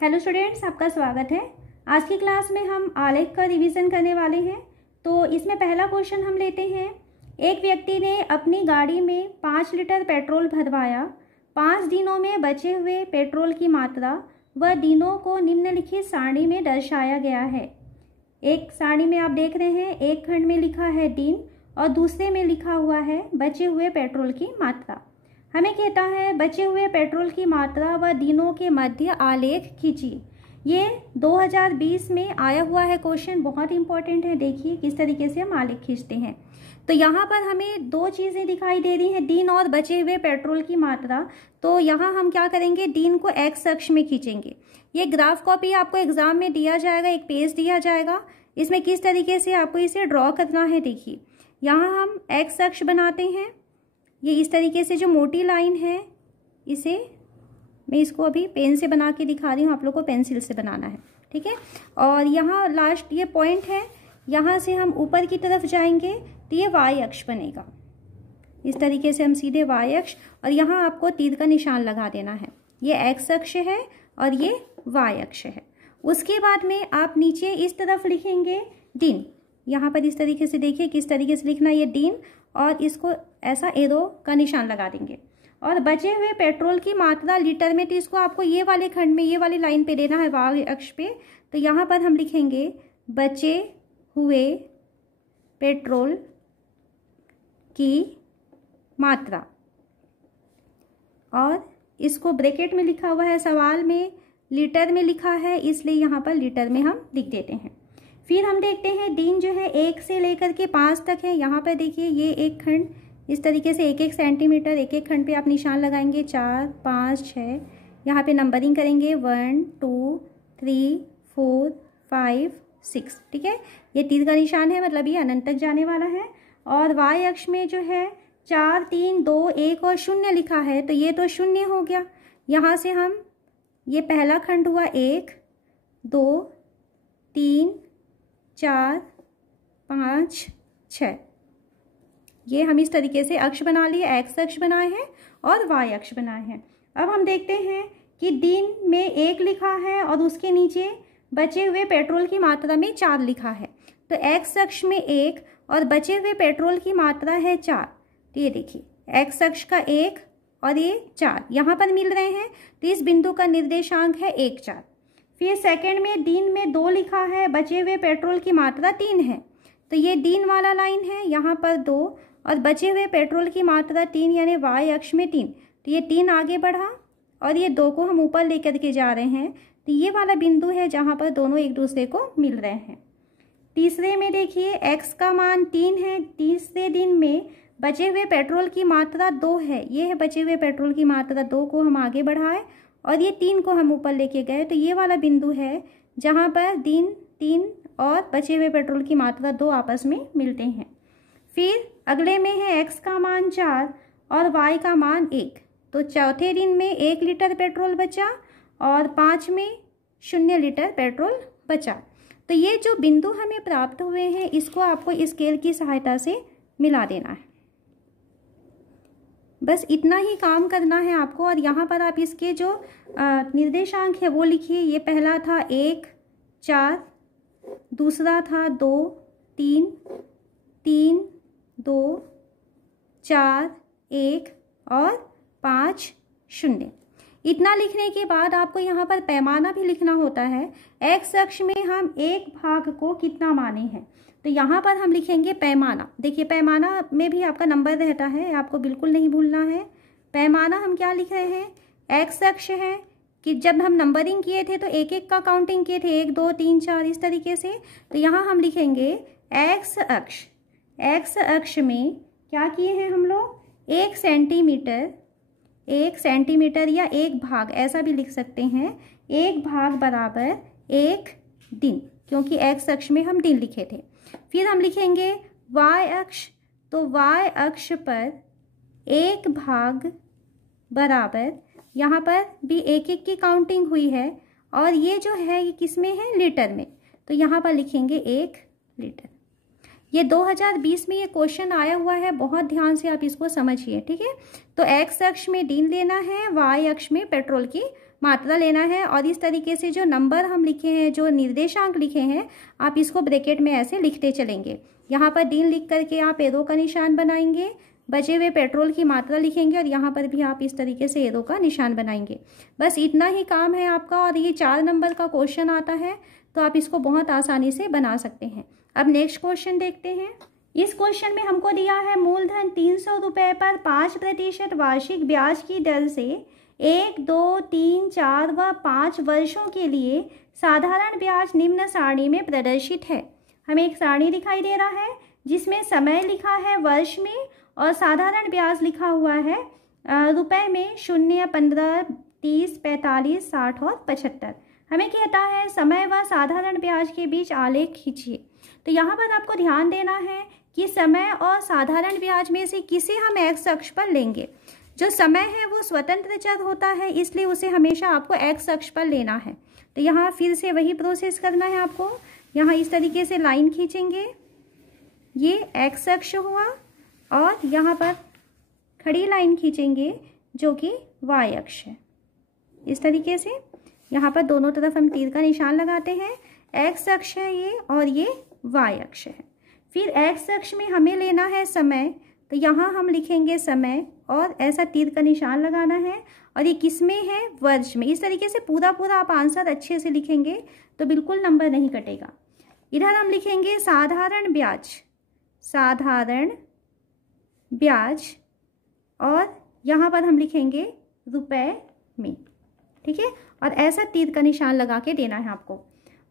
Hello students, आपका स्वागत है। आज की क्लास में हम आलेख का रिवीजन करने वाले हैं। तो इसमें पहला क्वेश्चन हम लेते हैं। एक व्यक्ति ने अपनी गाड़ी में 5 लीटर पेट्रोल भरवाया। 5 दिनों में बचे हुए पेट्रोल की मात्रा व दिनों को निम्नलिखित सारणी में दर्शाया गया है। एक सारणी में आप देख रहे हैं, एक खंड में लिखा है दिन और दूसरे में लिखा हुआ है बचे हुए पेट्रोल की मात्रा। हमें कहता है बचे हुए पेट्रोल की मात्रा व दिनों के मध्य आलेख खींचिए। ये 2020 में आया हुआ है क्वेश्चन, बहुत इंपॉर्टेंट है। देखिए किस तरीके से हम आलेख खींचते हैं। तो यहाँ पर हमें दो चीज़ें दिखाई दे रही हैं, दिन और बचे हुए पेट्रोल की मात्रा। तो यहाँ हम क्या करेंगे, दिन को एक्स अक्ष में खींचेंगे। ये ग्राफ कॉपी आपको एग्जाम में दिया जाएगा, एक पेज दिया जाएगा। इसमें किस तरीके से आपको इसे ड्रॉ करना है, देखिए यहाँ हम एक्स अक्ष बनाते हैं। ये इस तरीके से जो मोटी लाइन है, इसे मैं इसको अभी पेन से बना के दिखा रही हूँ, आप लोग को पेंसिल से बनाना है, ठीक है। और यहाँ लास्ट ये पॉइंट है, यहाँ से हम ऊपर की तरफ जाएंगे तो ये वाई अक्ष बनेगा। इस तरीके से हम सीधे वाई अक्ष, और यहाँ आपको तीर का निशान लगा देना है। ये एक्स अक्ष है और ये वाई अक्ष है। उसके बाद में आप नीचे इस तरफ लिखेंगे दिन। यहाँ पर इस तरीके से देखिए किस तरीके से लिखना है, ये दिन, और इसको ऐसा एरो का निशान लगा देंगे। और बचे हुए पेट्रोल की मात्रा लीटर में, तो इसको आपको ये वाले खंड में, ये वाली लाइन पे देना है, वाई अक्ष पे। तो यहाँ पर हम लिखेंगे बचे हुए पेट्रोल की मात्रा, और इसको ब्रैकेट में लिखा हुआ है, सवाल में लीटर में लिखा है, इसलिए यहाँ पर लीटर में हम लिख देते हैं। फिर हम देखते हैं दिन जो है 1 से लेकर के 5 तक है। यहाँ पर देखिए ये एक खंड, इस तरीके से 1-1 सेंटीमीटर एक एक खंड पे आप निशान लगाएंगे। 4, 5, 6, यहाँ पे नंबरिंग करेंगे 1, 2, 3, 4, 5, 6, ठीक है। ये तीर का निशान है, मतलब ये अनंत तक जाने वाला है। और वाई अक्ष में जो है 4, 3, 2, 1 और 0 लिखा है, तो ये तो 0 हो गया। यहाँ से हम, ये पहला खंड हुआ 1, 2, 3, 4, 5, 6। ये हम इस तरीके से अक्ष बना लिए, एक्स अक्ष बनाए हैं और वाई अक्ष बनाए हैं। अब हम देखते हैं कि दिन में 1 लिखा है और उसके नीचे बचे हुए पेट्रोल की मात्रा में 4 लिखा है। तो एक्स अक्ष में 1 और बचे हुए पेट्रोल की मात्रा है 4। तो ये देखिए एक्स अक्ष का 1 और ये 4 यहाँ पर मिल रहे हैं, तो इस बिंदु का निर्देशांक है 1, 4। फिर सेकंड में दिन में 2 लिखा है, बचे हुए पेट्रोल की मात्रा 3 है, तो ये दिन वाला लाइन है, यहाँ पर 2 और बचे हुए पेट्रोल की मात्रा 3, यानी वाई अक्ष में 3। तो ये 3 आगे बढ़ा और ये 2 को हम ऊपर लेकर के जा रहे हैं। तो ये वाला बिंदु है जहाँ पर दोनों एक दूसरे को मिल रहे हैं। तीसरे में देखिए x का मान 3 है। तीसरे दिन में बचे हुए पेट्रोल की मात्रा 2 है। ये है बचे हुए पेट्रोल की मात्रा, 2 को हम आगे बढ़ाए और ये 3 को हम ऊपर लेके गए। तो ये वाला बिंदु है जहाँ पर दिन 3 और बचे हुए पेट्रोल की मात्रा 2 आपस में मिलते हैं। फिर अगले में है x का मान 4 और y का मान 1। तो चौथे दिन में 1 लीटर पेट्रोल बचा और 5 में 0 लीटर पेट्रोल बचा। तो ये जो बिंदु हमें प्राप्त हुए हैं, इसको आपको स्केल की सहायता से मिला देना है। बस इतना ही काम करना है आपको। और यहाँ पर आप इसके जो निर्देशांक है वो लिखिए। ये पहला था 1, 4, दूसरा था 2, 3, 3, 2, 4, 1 और 5, 0। इतना लिखने के बाद आपको यहाँ पर पैमाना भी लिखना होता है। एक्स अक्ष में हम एक भाग को कितना माने हैं, तो यहाँ पर हम लिखेंगे पैमाना। देखिए पैमाना में भी आपका नंबर रहता है, आपको बिल्कुल नहीं भूलना है। पैमाना हम क्या लिख रहे हैं, एक्स अक्ष है कि जब हम नंबरिंग किए थे तो एक एक का काउंटिंग किए थे, 1, 2, 3, 4 इस तरीके से। तो यहाँ हम लिखेंगे एक्स अक्ष। एक्स अक्ष में क्या किए हैं हम लोग, 1 सेंटीमीटर, 1 सेंटीमीटर या 1 भाग ऐसा भी लिख सकते हैं। 1 भाग बराबर 1 दिन, क्योंकि एक्स अक्ष में हम दिन लिखे थे। फिर हम लिखेंगे वाई अक्ष। तो वाई अक्ष पर 1 भाग बराबर, यहाँ पर भी एक एक की काउंटिंग हुई है और ये जो है ये किस में है, लीटर में। तो यहाँ पर लिखेंगे 1 लीटर। ये 2020 में ये क्वेश्चन आया हुआ है, बहुत ध्यान से आप इसको समझिए, ठीक है। तो एक्स अक्ष में दिन लेना है, वाई अक्ष में पेट्रोल की मात्रा लेना है और इस तरीके से जो नंबर हम लिखे हैं, जो निर्देशांक लिखे हैं, आप इसको ब्रैकेट में ऐसे लिखते चलेंगे। यहाँ पर दिन लिख करके आप एरो का निशान बनाएंगे, बचे हुए पेट्रोल की मात्रा लिखेंगे और यहाँ पर भी आप इस तरीके से एरो का निशान बनाएंगे। बस इतना ही काम है आपका और ये 4 नंबर का क्वेश्चन आता है, तो आप इसको बहुत आसानी से बना सकते हैं। अब नेक्स्ट क्वेश्चन देखते हैं। इस क्वेश्चन में हमको दिया है मूलधन 300 रुपये पर 5% वार्षिक ब्याज की दर से 1, 2, 3, 4 व 5 वर्षों के लिए साधारण ब्याज निम्न सारणी में प्रदर्शित है। हमें एक सारणी दिखाई दे रहा है जिसमें समय लिखा है वर्ष में और साधारण ब्याज लिखा हुआ है रुपए में, 0, 15, 30, 45, 60 और 75। हमें कहता है समय व साधारण ब्याज के बीच आलेख खींचिए। तो यहाँ पर आपको ध्यान देना है कि समय और साधारण ब्याज में से किसे हम एक्स अक्ष पर लेंगे। जो समय है वो स्वतंत्र चर होता है, इसलिए उसे हमेशा आपको एक्स अक्ष पर लेना है। तो यहाँ फिर से वही प्रोसेस करना है आपको। यहाँ इस तरीके से लाइन खींचेंगे, ये एक्स अक्ष हुआ, और यहाँ पर खड़ी लाइन खींचेंगे जो कि वाई अक्ष है। इस तरीके से यहाँ पर दोनों तरफ हम तीर का निशान लगाते हैं। एक्स अक्ष है ये और ये वाई अक्ष है। फिर एक्स अक्ष में हमें लेना है समय, तो यहाँ हम लिखेंगे समय और ऐसा तीर का निशान लगाना है, और ये किस में है, वर्ष में। इस तरीके से पूरा आप आंसर अच्छे से लिखेंगे तो बिल्कुल नंबर नहीं कटेगा। इधर हम लिखेंगे साधारण ब्याज, साधारण ब्याज, और यहाँ पर हम लिखेंगे रुपए में, ठीक है। और ऐसा तीर का निशान लगा के देना है आपको।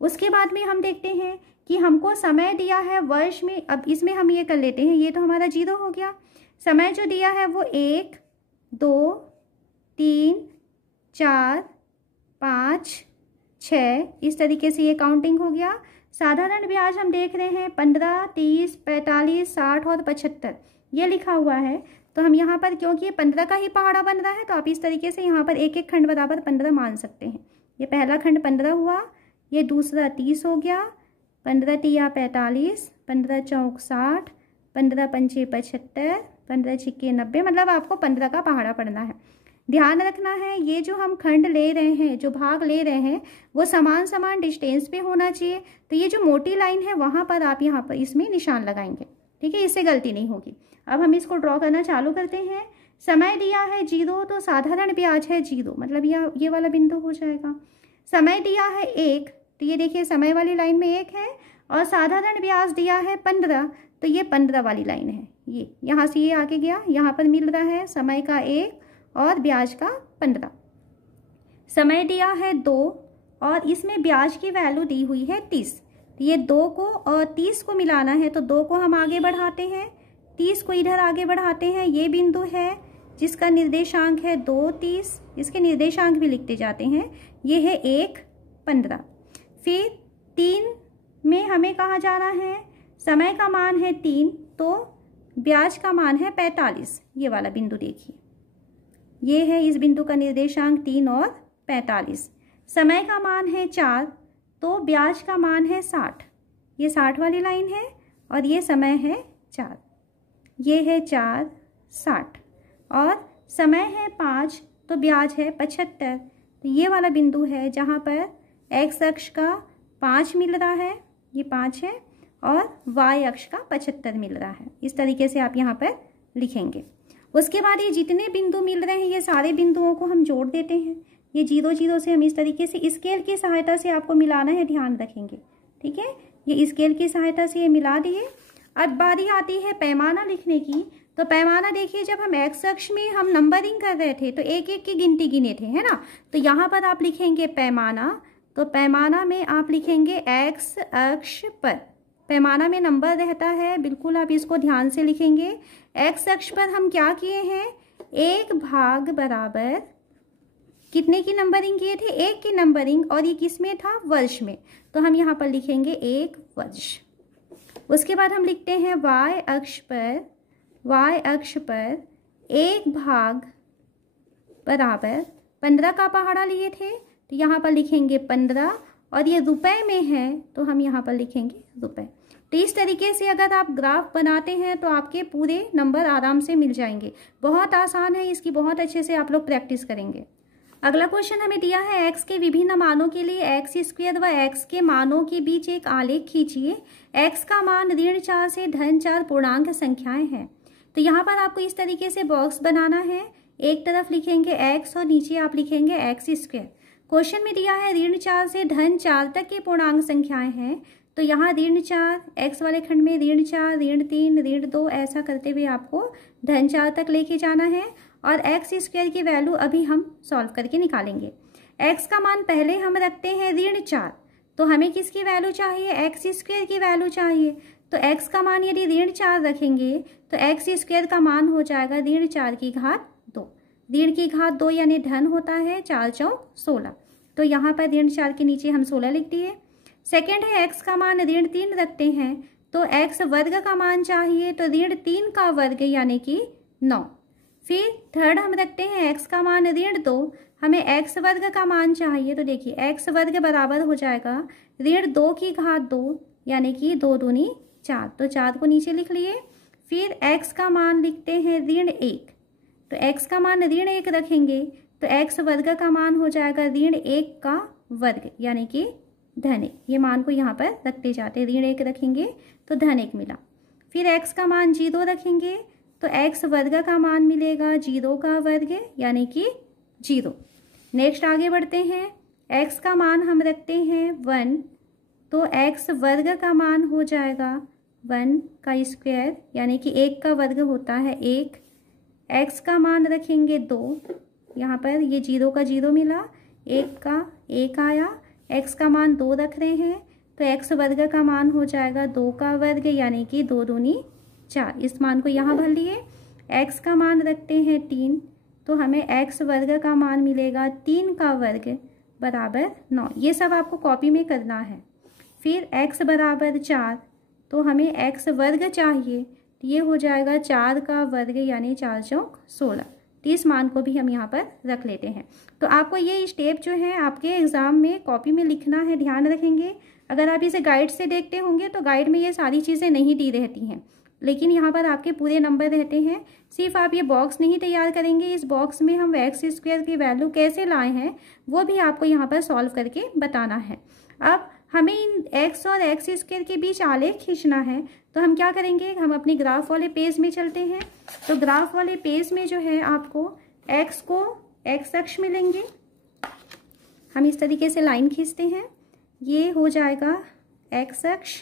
उसके बाद में हम देखते हैं कि हमको समय दिया है वर्ष में। अब इसमें हम ये कर लेते हैं, ये तो हमारा 0 हो गया। समय जो दिया है वो 1, 2, 3, 4, 5, 6, इस तरीके से ये काउंटिंग हो गया। साधारण ब्याज हम देख रहे हैं 15, 30, 45, 60 और 75 ये लिखा हुआ है। तो हम यहाँ पर, क्योंकि ये 15 का ही पहाड़ा बन रहा है, तो आप इस तरीके से यहाँ पर एक एक खंड बराबर 15 मान सकते हैं। ये पहला खंड 15 हुआ, ये दूसरा 30 हो गया, 15 तिया 45, 15 चौक 60, 15 पंचे 75, 15 छिक्के 90, मतलब आपको 15 का पहाड़ा पढ़ना है। ध्यान रखना है ये जो हम खंड ले रहे हैं, जो भाग ले रहे हैं, वो समान डिस्टेंस पे होना चाहिए। तो ये जो मोटी लाइन है वहाँ पर आप यहाँ पर इसमें निशान लगाएंगे, ठीक है, इससे गलती नहीं होगी। अब हम इसको ड्रॉ करना चालू करते हैं। समय दिया है 0, तो साधारण ब्याज है 0, मतलब ये वाला बिंदु हो जाएगा। समय दिया है 1, तो ये देखिए समय वाली लाइन में 1 है, और साधारण ब्याज दिया है 15, तो ये 15 वाली लाइन है। ये यहाँ से ये आगे गया, यहाँ पर मिल रहा है समय का 1 और ब्याज का 15। समय दिया है 2 और इसमें ब्याज की वैल्यू दी हुई है 30। तो ये 2 को और 30 को मिलाना है, तो 2 को हम आगे बढ़ाते हैं, 30 को इधर आगे बढ़ाते हैं। ये बिंदु है जिसका निर्देशांक है 2, 30, इसके निर्देशांक भी लिखते जाते हैं। ये है 1, 15। फिर 3 में हमें कहाँ जाना है, समय का मान है 3, तो ब्याज का मान है 45। ये वाला बिंदु देखिए, ये है इस बिंदु का निर्देशांक 3 और 45। समय का मान है 4, तो ब्याज का मान है 60। ये 60 वाली लाइन है और ये समय है 4, ये है 4, 60, और समय है 5, तो ब्याज है 75। तो ये वाला बिंदु है जहाँ पर एक्स अक्ष का 5 मिल रहा है, ये 5 है, और वाई अक्ष का 75 मिल रहा है। इस तरीके से आप यहाँ पर लिखेंगे। उसके बाद ये जितने बिंदु मिल रहे हैं, ये सारे बिंदुओं को हम जोड़ देते हैं। ये 0, 0 से हम इस तरीके से स्केल की सहायता से आपको मिलाना है, ध्यान रखेंगे, ठीक है। ये स्केल की सहायता से ये मिला दिए। अब बारी आती है पैमाना लिखने की। तो पैमाना देखिए, जब हम एक्स अक्ष में हम नंबरिंग कर रहे थे तो एक एक की गिनती गिने थे, है ना। तो यहाँ पर आप लिखेंगे पैमाना, तो पैमाना में आप लिखेंगे एक्स अक्ष पर। पैमाना में नंबर रहता है, बिल्कुल आप इसको ध्यान से लिखेंगे। एक्स अक्ष पर हम क्या किए हैं, 1 भाग बराबर कितने की नंबरिंग किए थे, 1 की नंबरिंग, और ये किस में था, वर्ष में। तो हम यहाँ पर लिखेंगे 1 वर्ष। उसके बाद हम लिखते हैं वाई अक्ष पर 1 भाग बराबर 15 का पहाड़ा लिए थे, तो यहाँ पर लिखेंगे 15, और ये रुपए में है तो हम यहाँ पर लिखेंगे रुपए। तो इस तरीके से अगर आप ग्राफ बनाते हैं तो आपके पूरे नंबर आराम से मिल जाएंगे। बहुत आसान है, इसकी बहुत अच्छे से आप लोग प्रैक्टिस करेंगे। अगला क्वेश्चन हमें दिया है एक्स के विभिन्न मानों के लिए एक्स स्क्वायर व एक्स के मानों के बीच एक आलेख खींचिए। एक्स का मान ऋण 4 से धन 4 पूर्णांक संख्याएं हैं। तो यहाँ पर आपको इस तरीके से बॉक्स बनाना है। एक तरफ लिखेंगे एक्स और नीचे आप लिखेंगे एक्स स्क्वायर। क्वेश्चन में दिया है ऋण 4 से धन 4 तक के पूर्णांक संख्याएं हैं। तो यहाँ ऋण 4 एक्स वाले खंड में ऋण 4, ऋण 3, ऋण 2 ऐसा करते हुए आपको धन 4 तक लेके जाना है। और एक्स स्क्वायर की वैल्यू अभी हम सॉल्व करके निकालेंगे। एक्स का मान पहले हम रखते हैं ऋण 4, तो हमें किसकी वैल्यू चाहिए? एक्स स्क्वायर की वैल्यू चाहिए। तो एक्स का मान यदि ऋण 4 रखेंगे तो एक्स स्क्वायर का मान हो जाएगा ऋण 4 की घात 2। ऋण की घात 2 यानी धन होता है 4 चौक 16। तो यहाँ पर ऋण 4 के नीचे हम 16 लिख दिए। सेकेंड है एक्स का मान ऋण 3 रखते हैं तो एक्स वर्ग का मान चाहिए, तो ऋण 3 का वर्ग यानी कि 9। फिर थर्ड हम रखते हैं एक्स का मान ऋण 2, हमें एक्स वर्ग का मान चाहिए। तो देखिए एक्स वर्ग बराबर हो जाएगा ऋण 2 की घात 2 यानी कि 2 दूनी 4। तो 4 को नीचे लिख लिए। फिर एक्स का मान लिखते हैं ऋण 1, तो एक्स का मान ऋण 1 रखेंगे तो एक्स वर्ग का मान हो जाएगा ऋण 1 का वर्ग यानी कि धन 1। ये मान को यहाँ पर रखते जाते, ऋण 1 रखेंगे तो धन 1 मिला। फिर एक्स का मान 0 रखेंगे तो एक्स वर्ग का मान मिलेगा 0 का वर्ग यानी कि 0। नेक्स्ट आगे बढ़ते हैं। एक्स का मान हम रखते हैं 1, तो एक्स वर्ग का मान हो जाएगा 1 का स्क्वायर यानी कि 1 का वर्ग होता है 1। एक्स का मान रखेंगे 2, यहाँ पर ये 0 का 0 मिला, 1 का 1 आया। एक्स का मान 2 रख रहे हैं तो एक्स वर्ग का मान हो जाएगा 2 का वर्ग यानी कि 2 दूनी 4। इस मान को यहाँ भर लिए। एक्स का मान रखते हैं 3, तो हमें एक्स वर्ग का मान मिलेगा 3 का वर्ग बराबर 9। ये सब आपको कॉपी में करना है। फिर एक्स बराबर 4, तो हमें एक्स वर्ग चाहिए, तो ये हो जाएगा 4 का वर्ग यानी 4 चौक 16। तो इस मान को भी हम यहाँ पर रख लेते हैं। तो आपको ये स्टेप जो है आपके एग्जाम में कॉपी में लिखना है, ध्यान रखेंगे। अगर आप इसे गाइड से देखते होंगे तो गाइड में ये सारी चीज़ें नहीं दी रहती हैं, लेकिन यहाँ पर आपके पूरे नंबर रहते हैं। सिर्फ आप ये बॉक्स नहीं तैयार करेंगे, इस बॉक्स में हम एक्स स्क्वायर की वैल्यू कैसे लाए हैं वो भी आपको यहाँ पर सॉल्व करके बताना है। अब हमें इन एक्स और एक्स स्क्वायर के बीच आलेख खींचना है, तो हम क्या करेंगे, हम अपने ग्राफ वाले पेज में चलते हैं। तो ग्राफ वाले पेज में जो है आपको एक्स को एक्स अक्ष में लेंगे, हम इस तरीके से लाइन खींचते हैं, ये हो जाएगा एक्स अक्ष।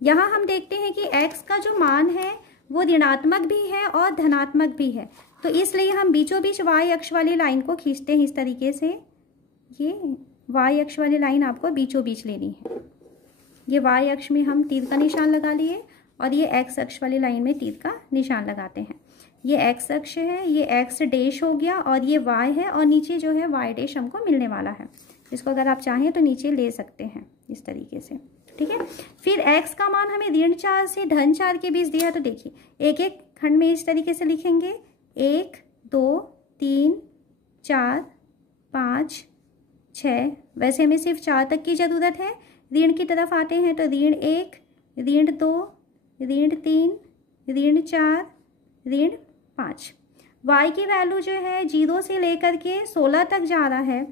यहाँ हम देखते हैं कि x का जो मान है वो ऋणात्मक भी है और धनात्मक भी है, तो इसलिए हम बीचों बीच y अक्ष वाली लाइन को खींचते हैं इस तरीके से। ये y अक्ष वाली लाइन आपको बीचों बीच लेनी है। ये y अक्ष में हम तीर का निशान लगा लिए और ये x अक्ष वाली लाइन में तीर का निशान लगाते हैं। ये x अक्ष है, ये x डैश हो गया और ये y है और नीचे जो है y डैश हमको मिलने वाला है। इसको अगर आप चाहें तो नीचे ले सकते हैं इस तरीके से, ठीक है। फिर x का मान हमें ऋण 4 से धन 4 के बीच दिया, तो देखिए एक एक खंड में इस तरीके से लिखेंगे 1 2 3 4 5 6। वैसे हमें सिर्फ 4 तक की ज़रूरत है। ऋण की तरफ आते हैं तो ऋण 1, ऋण 2, ऋण 3, ऋण 4, ऋण 5। y की वैल्यू जो है 0 से लेकर के 16 तक जा रहा है,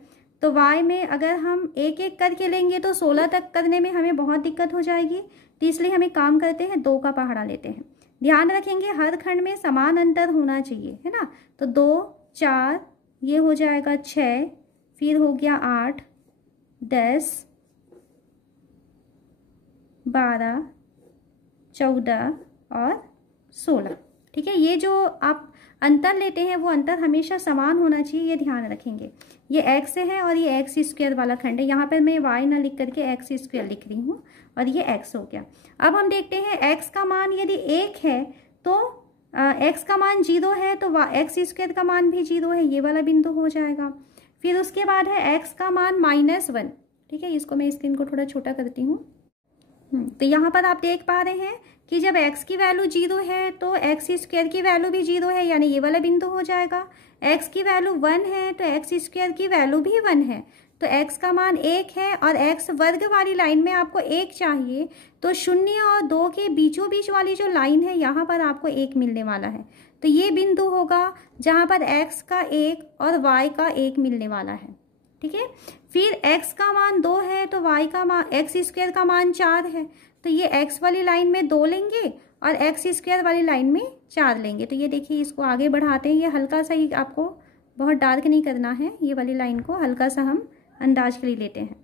तो y में अगर हम एक एक करके लेंगे तो 16 तक करने में हमें बहुत दिक्कत हो जाएगी, तो इसलिए हम एक काम करते हैं 2 का पहाड़ा लेते हैं। ध्यान रखेंगे हर खंड में समान अंतर होना चाहिए, है ना। तो 2 4 ये हो जाएगा 6, फिर हो गया 8 10 12 14 और 16, ठीक है। ये जो आप अंतर लेते हैं वो अंतर हमेशा समान होना चाहिए, ये ध्यान रखेंगे। ये x है और ये एक्स स्क्वायर वाला खंड है, यहाँ पर मैं y ना लिख करके एक्स स्क्वायर लिख रही हूँ और ये x हो गया। अब हम देखते हैं x का मान यदि 1 है तो x का मान 0 है तो एक्स स्क्वायर का मान भी 0 है, ये वाला बिंदु हो जाएगा। फिर उसके बाद है x का मान -1, ठीक है। इसको मैं स्क्रीन को थोड़ा छोटा करती हूँ। तो यहाँ पर आप देख पा रहे हैं कि जब x की वैल्यू 0 है तो एक्स स्क्वायर की वैल्यू भी 0 है, यानी ये वाला बिंदु हो जाएगा। x की वैल्यू 1 है तो एक्स स्क्वायर की वैल्यू भी 1 है, तो x का मान 1 है और x वर्ग वाली लाइन में आपको 1 चाहिए, तो 0 और 2 के बीचों बीच वाली जो लाइन है यहाँ पर आपको 1 मिलने वाला है। तो ये बिंदु होगा जहाँ पर x का 1 और y का 1 मिलने वाला है। ठीक है, फिर x का मान 2 है तो y का मान x² का मान 4 है, तो ये x वाली लाइन में 2 लेंगे और x² वाली लाइन में 4 लेंगे। तो ये देखिए, इसको आगे बढ़ाते हैं। ये हल्का सा ही, आपको बहुत डार्क नहीं करना है, ये वाली लाइन को हल्का सा हम अंदाज के लिए लेते हैं।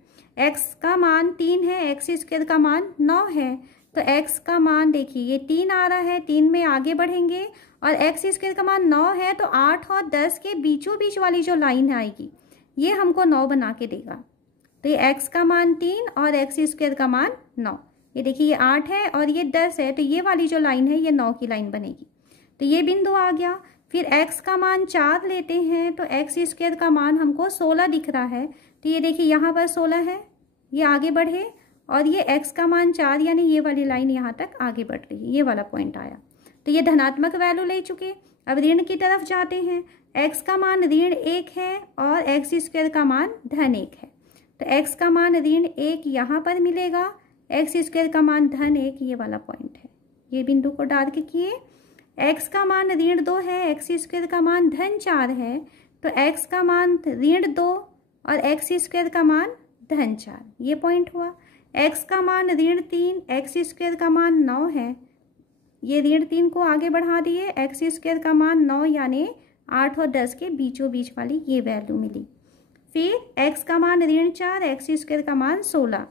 x का मान 3 है, x² का मान 9 है, तो x का मान देखिए ये 3 आ रहा है, 3 में आगे बढ़ेंगे और x² का मान 9 है, तो 8 और 10 के बीचों बीच वाली जो लाइन आएगी ये हमको 9 बना के देगा। तो ये x का मान 3 और x² का मान 9, ये देखिए ये 8 है और ये 10 है, तो ये वाली जो लाइन है ये 9 की लाइन बनेगी। तो ये बिंदु आ गया। फिर x का मान 4 लेते हैं तो x² का मान हमको 16 दिख रहा है, तो ये देखिए यहाँ पर 16 है, ये आगे बढ़े और ये x का मान 4 यानी ये वाली लाइन यहाँ तक आगे बढ़ रही है, ये वाला पॉइंट आया। तो ये धनात्मक वैल्यू ले चुके। अब ऋण की तरफ जाते हैं। x का मान ऋण 1 है और x² का मान धन 1 है, तो x का मान ऋण 1 यहाँ पर मिलेगा, x² का मान धन 1 ये वाला पॉइंट है। ये बिंदु को डार्क किए। x का मान ऋण 2 है, x² का मान धन 4 है, तो x का मान ऋण 2 और x² का मान धन 4, ये पॉइंट हुआ। x का मान ऋण 3, x² का मान 9 है, ये ऋण 3 को आगे बढ़ा दिए, x² का मान 9 यानी 8 और 10 के बीचों बीच वाली ये वैल्यू मिली। फिर x का मान ऋण 4, x² का मान 16,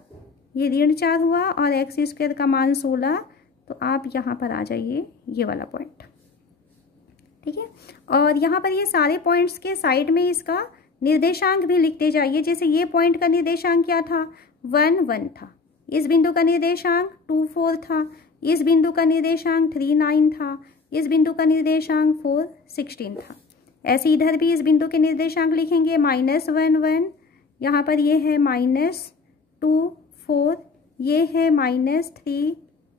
ये ऋण 4 हुआ और x² का मान 16, तो आप यहाँ पर आ जाइए, ये वाला पॉइंट। ठीक है, और यहाँ पर ये सारे पॉइंट्स के साइड में इसका निर्देशांक भी लिखते जाइए। जैसे ये पॉइंट का निर्देशांक क्या था, 1 1 था, इस बिंदु का निर्देशांक 2 4 था, इस बिंदु का निर्देशांक 3 9 था, इस बिंदु का निर्देशांक 4 16 था। ऐसे इधर भी इस बिंदु के निर्देशांक लिखेंगे, -1 1, यहाँ पर ये है -2 4, ये है -3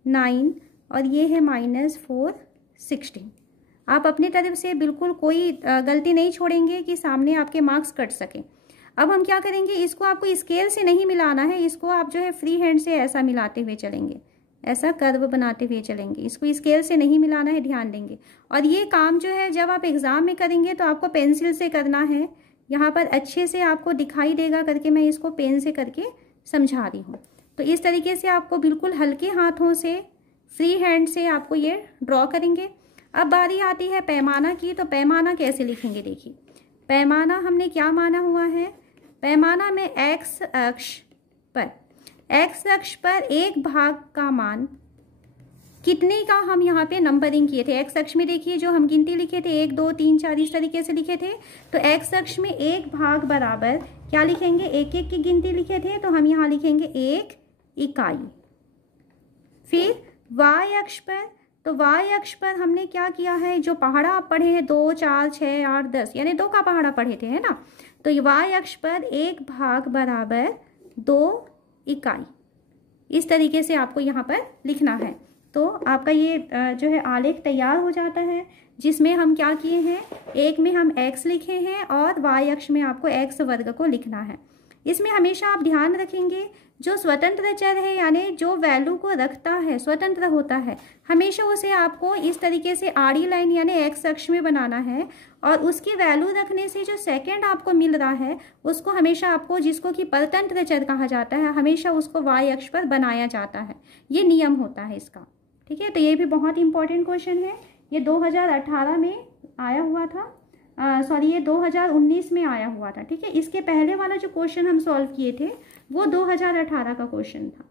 9 और ये है -4 16। आप अपनी तरफ से बिल्कुल कोई गलती नहीं छोड़ेंगे कि सामने आपके मार्क्स कट सके। अब हम क्या करेंगे, इसको आपको स्केल से नहीं मिलाना है, इसको आप जो है फ्री हैंड से ऐसा मिलाते हुए चलेंगे, ऐसा कर्व बनाते हुए चलेंगे, इसको स्केल से नहीं मिलाना है, ध्यान देंगे। और ये काम जो है जब आप एग्जाम में करेंगे तो आपको पेंसिल से करना है, यहाँ पर अच्छे से आपको दिखाई देगा करके मैं इसको पेन से करके समझा रही हूँ। तो इस तरीके से आपको बिल्कुल हल्के हाथों से फ्री हैंड से आपको ये ड्रॉ करेंगे। अब बारी आती है पैमाना की, तो पैमाना कैसे लिखेंगे, देखिए पैमाना हमने क्या माना हुआ है, पैमाना में x अक्ष पर एक भाग का मान कितने का हम यहाँ पे नंबरिंग किए थे। x अक्ष में देखिए जो हम गिनती लिखे थे 1 2 3 4 इस तरीके से लिखे थे, तो x अक्ष में एक भाग बराबर क्या लिखेंगे, 1 1 की गिनती लिखे थे, तो हम यहाँ लिखेंगे 1 इकाई। फिर y अक्ष पर, तो y अक्ष पर हमने क्या किया है, जो पहाड़ा आप पढ़े हैं 2 4 6 8 10 यानी 2 का पहाड़ा पढ़े थे, है ना। तो y अक्ष पर एक भाग बराबर 2 इकाई, इस तरीके से आपको यहाँ पर लिखना है। तो आपका ये जो है आलेख तैयार हो जाता है, जिसमें हम क्या किए हैं, एक में हम x लिखे हैं और y अक्ष में आपको x वर्ग को लिखना है। इसमें हमेशा आप ध्यान रखेंगे जो स्वतंत्र चर है यानी जो वैल्यू को रखता है, स्वतंत्र होता है, हमेशा उसे आपको इस तरीके से आड़ी लाइन यानी x अक्ष में बनाना है, और उसकी वैल्यू रखने से जो सेकंड आपको मिल रहा है उसको हमेशा आपको, जिसको कि परतंत्र चर कहा जाता है, हमेशा उसको y अक्ष पर बनाया जाता है। ये नियम होता है इसका। ठीक है, तो ये भी बहुत इंपॉर्टेंट क्वेश्चन है, ये 2018 में आया हुआ था, ये 2019 में आया हुआ था। ठीक है, इसके पहले वाला जो क्वेश्चन हम सॉल्व किए थे वो 2018 का क्वेश्चन था।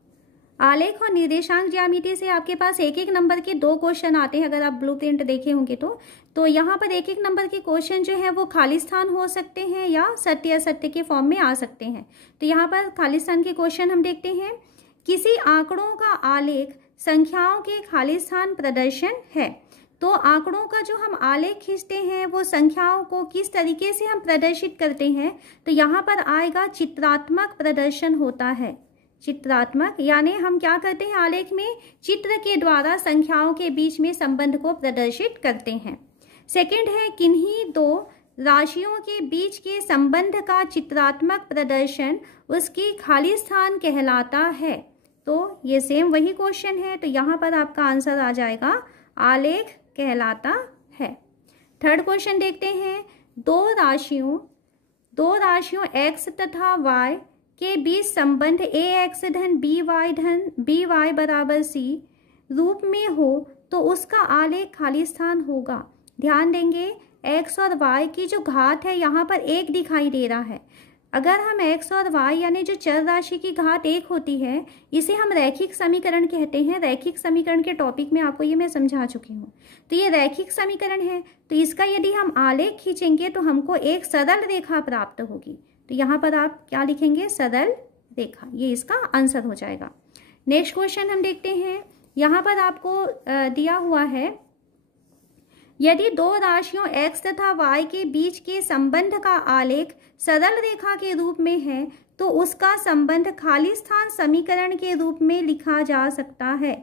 आलेख और निर्देशांक ज्यामिति से आपके पास एक एक नंबर के 2 क्वेश्चन आते हैं, अगर आप ब्लूप्रिंट देखे होंगे तो यहाँ पर एक एक नंबर के क्वेश्चन जो है वो खाली स्थान हो सकते हैं या सत्य असत्य के फॉर्म में आ सकते हैं। तो यहाँ पर खाली स्थान के क्वेश्चन हम देखते हैं। किसी आंकड़ों का आलेख संख्याओं के खाली स्थान प्रदर्शन है, तो आंकड़ों का जो हम आलेख खींचते हैं वो संख्याओं को किस तरीके से हम प्रदर्शित करते हैं, तो यहाँ पर आएगा चित्रात्मक प्रदर्शन होता है। चित्रात्मक यानी हम क्या करते हैं, आलेख में चित्र के द्वारा संख्याओं के बीच में संबंध को प्रदर्शित करते हैं। सेकंड है किन्हीं 2 राशियों के बीच के संबंध का चित्रात्मक प्रदर्शन उसकी खाली स्थान कहलाता है। तो ये सेम वही क्वेश्चन है, तो यहाँ पर आपका आंसर आ जाएगा आलेख कहलाता है। थर्ड क्वेश्चन देखते हैं, दो राशियों x तथा y के बीच संबंध ax धन by बराबर c रूप में हो तो उसका आलेख खाली स्थान होगा। ध्यान देंगे, x और y की जो घात है यहाँ पर एक दिखाई दे रहा है। अगर हम x और y यानी जो चर राशि की घात एक होती है, इसे हम रैखिक समीकरण कहते हैं। रैखिक समीकरण के टॉपिक में आपको ये मैं समझा चुकी हूँ। तो ये रैखिक समीकरण है, तो इसका यदि हम आलेख खींचेंगे तो हमको एक सरल रेखा प्राप्त होगी। तो यहाँ पर आप क्या लिखेंगे, सरल रेखा, ये इसका आंसर हो जाएगा। नेक्स्ट क्वेश्चन हम देखते हैं, यहाँ पर आपको दिया हुआ है, यदि दो राशियों x तथा y के बीच के संबंध का आलेख सरल रेखा के रूप में है तो उसका संबंध खाली स्थान समीकरण के रूप में लिखा जा सकता है।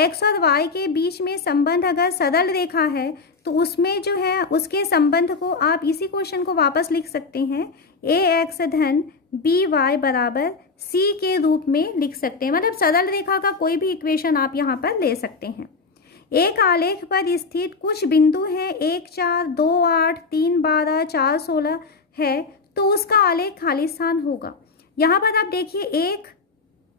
x और y के बीच में संबंध अगर सरल रेखा है तो उसमें जो है उसके संबंध को आप इसी क्वेश्चन को वापस लिख सकते हैं, ax धन by बराबर c के रूप में लिख सकते हैं। मतलब सरल रेखा का कोई भी इक्वेशन आप यहाँ पर ले सकते हैं। एक आलेख पर स्थित कुछ बिंदु है 1 4 2 8 3 12 4 16 है तो उसका आलेख खाली स्थान होगा। यहाँ पर आप देखिए,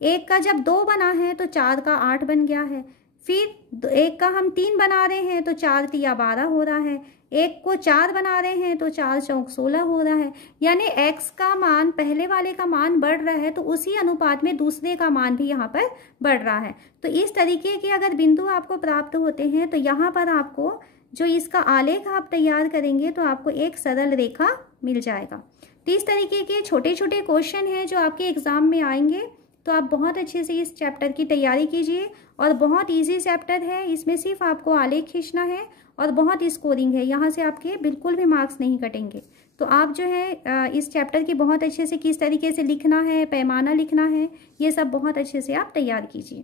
एक का जब 2 बना है तो 4 का 8 बन गया है, फिर एक का हम 3 बना रहे हैं तो 4 तिया 12 हो रहा है, एक को 4 बना रहे हैं तो 4 चौक 16 हो रहा है। यानी x का मान, पहले वाले का मान बढ़ रहा है तो उसी अनुपात में दूसरे का मान भी यहाँ पर बढ़ रहा है। तो इस तरीके के अगर बिंदु आपको प्राप्त होते हैं तो यहाँ पर आपको जो इसका आलेख आप तैयार करेंगे तो आपको एक सरल रेखा मिल जाएगा। तो इस तरीके के छोटे छोटे क्वेश्चन हैं जो आपके एग्जाम में आएंगे, तो आप बहुत अच्छे से इस चैप्टर की तैयारी कीजिए। और बहुत इजी चैप्टर है, इसमें सिर्फ आपको आलेख खींचना है और बहुत स्कोरिंग है, यहाँ से आपके बिल्कुल भी मार्क्स नहीं कटेंगे। तो आप जो है इस चैप्टर की बहुत अच्छे से किस तरीके से लिखना है, पैमाना लिखना है, ये सब बहुत अच्छे से आप तैयार कीजिए।